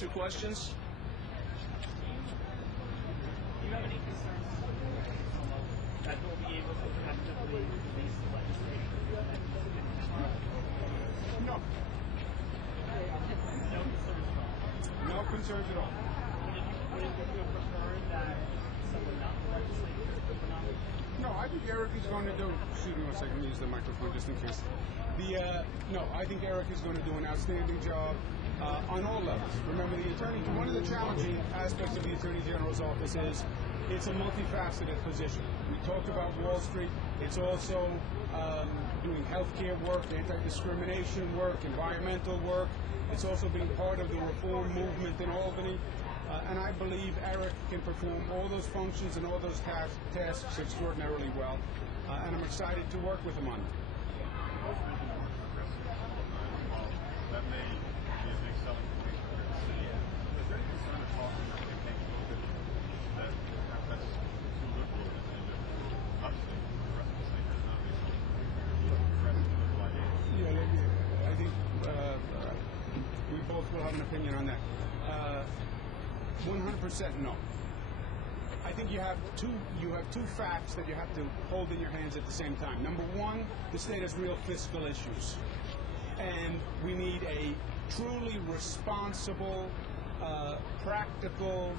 two questions. Do you have any concerns that they'll be able to effectively release the legislation? No. No concerns at all. No concerns at all. Would you prefer that someone not the legislature would not? No, I think Eric is going to do. Excuse me one second. Let me use the microphone just in case. No, I think Eric is going to do an outstanding job on all levels. Remember, one of the challenging aspects of the Attorney General's office is it's a multifaceted position. We talked about Wall Street. It's also doing healthcare work, anti-discrimination work, environmental work. It's also being part of the reform movement in Albany. And I believe Eric can perform all those functions and all those tasks extraordinarily well. And I'm excited to work with him on them. That may be a big selling point for the city. Is there any concern at all from your campaign that that's too liberal and obviously the rest of the state does not be progressive liberal ideas? Yeah, I think we both will have an opinion on that. 100% no. I think you have two facts that you have to hold in your hands at the same time. Number one, the state has real fiscal issues, and we need a truly responsible, practical,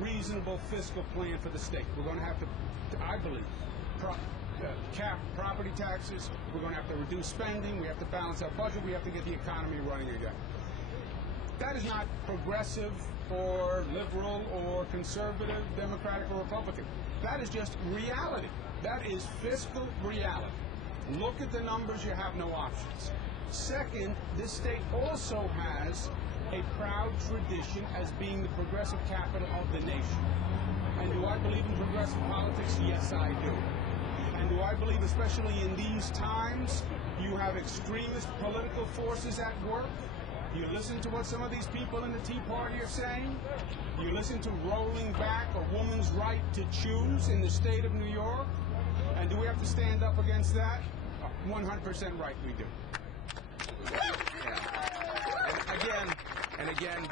reasonable fiscal plan for the state. We're going to have to, I believe, cap property taxes. We're going to have to reduce spending. We have to balance our budget. We have to get the economy running again. That is not progressive or liberal or conservative, Democratic or Republican. That is just reality. That is fiscal reality. Look at the numbers, you have no options. Second, this state also has a proud tradition as being the progressive capital of the nation. And do I believe in progressive politics? Yes, I do. And do I believe, especially in these times, you have extremist political forces at work? You listen to what some of these people in the Tea Party are saying. You listen to rolling back a woman's right to choose in the state of New York. And do we have to stand up against that? 100% right, we do. Yeah. And again,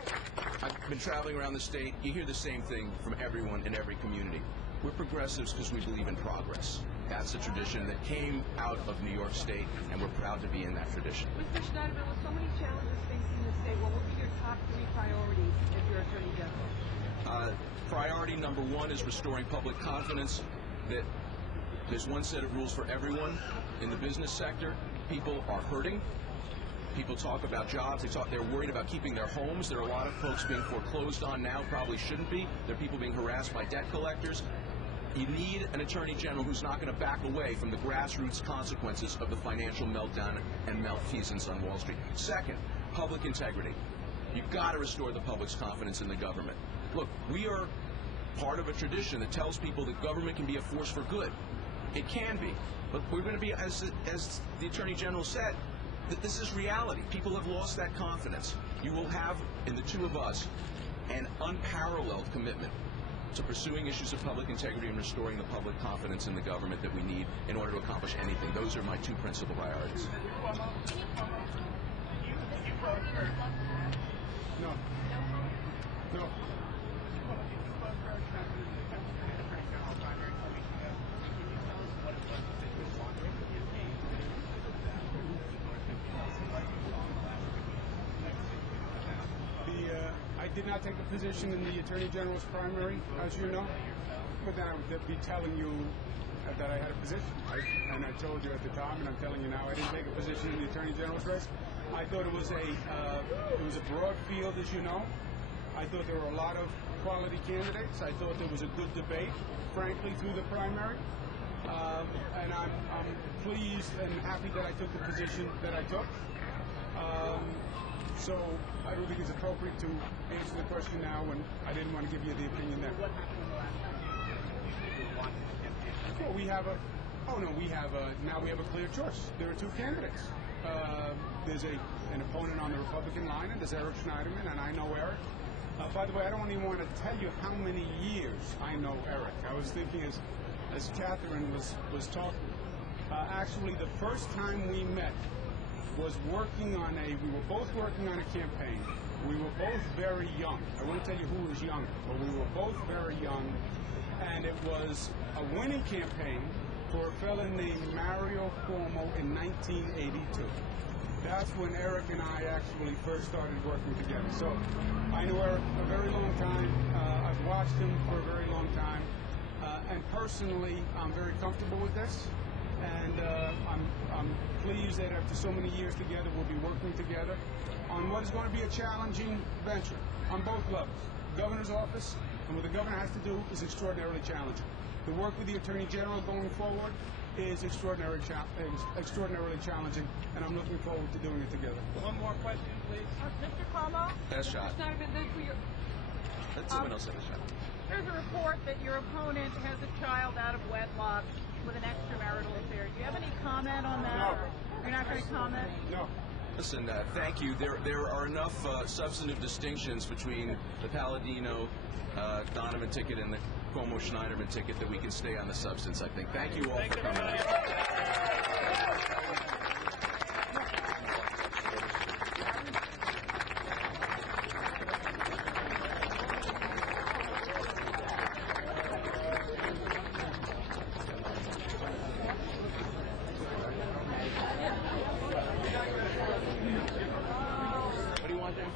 I've been traveling around the state. You hear the same thing from everyone in every community. We're progressives because we believe in progress. That's a tradition that came out of New York State, and we're proud to be in that tradition. Mr. Schneiderman, with so many challenges facing the state, what will be your top three priorities if you're Attorney General? Priority number one is restoring public confidence that there's one set of rules for everyone. In the business sector, people are hurting. People talk about jobs. They're worried about keeping their homes. There are a lot of folks being foreclosed on now, probably shouldn't be. There are people being harassed by debt collectors. You need an Attorney General who's not going to back away from the grassroots consequences of the financial meltdown and malfeasance on Wall Street. Second, public integrity. You've got to restore the public's confidence in the government. Look, we are part of a tradition that tells people that government can be a force for good. It can be, but we're going to be, as the Attorney General said, that this is reality. People have lost that confidence. You will have, in the two of us, an unparalleled commitment to pursuing issues of public integrity and restoring the public confidence in the government that we need in order to accomplish anything. Those are my two principal priorities. No. No. I did not take a position in the Attorney General's primary, as you know, but then I would be telling you that I had a position, right? And I told you at the time, and I'm telling you now, I didn't take a position in the Attorney General's race. I thought it was a broad field, as you know. I thought there were a lot of quality candidates. I thought there was a good debate, frankly, through the primary. And I'm pleased and happy that I took the position that I took. So I don't think it's appropriate to answer the question now, and I didn't want to give you the opinion there. What happened the last time? You won the campaign? Well, now we have a clear choice. There are two candidates. There's an opponent on the Republican line, and there's Eric Schneiderman, and I know Eric. By the way, I don't even want to tell you how many years I know Eric. I was thinking as Catherine was talking, actually the first time we met was we were both working on a campaign We were both very young. I won't tell you who was younger, but we were both very young, and it was a winning campaign for a fellow named Mario Cuomo in 1982. That's when Eric and I actually first started working together. So I knew Eric a very long time. I've watched him for a very long time. And personally, I'm very comfortable with this. And I'm pleased that after so many years together, we'll be working together on what is going to be a challenging venture on both levels. The governor's office and what the governor has to do is extraordinarily challenging. The work with the Attorney General going forward is extraordinarily challenging, and I'm looking forward to doing it together. One more question, please. Mr. Cuomo? That's a shot. Let someone else have a shot. There's a report that your opponent has a child out of wedlock with an extramarital affair. Do you have any comment on that? No. You're not going to comment? No. Listen, thank you. There are enough substantive distinctions between the Palladino Donovan ticket and the Cuomo Schneiderman ticket that we can stay on the substance, I think. Thank you all for coming out. What do you want there?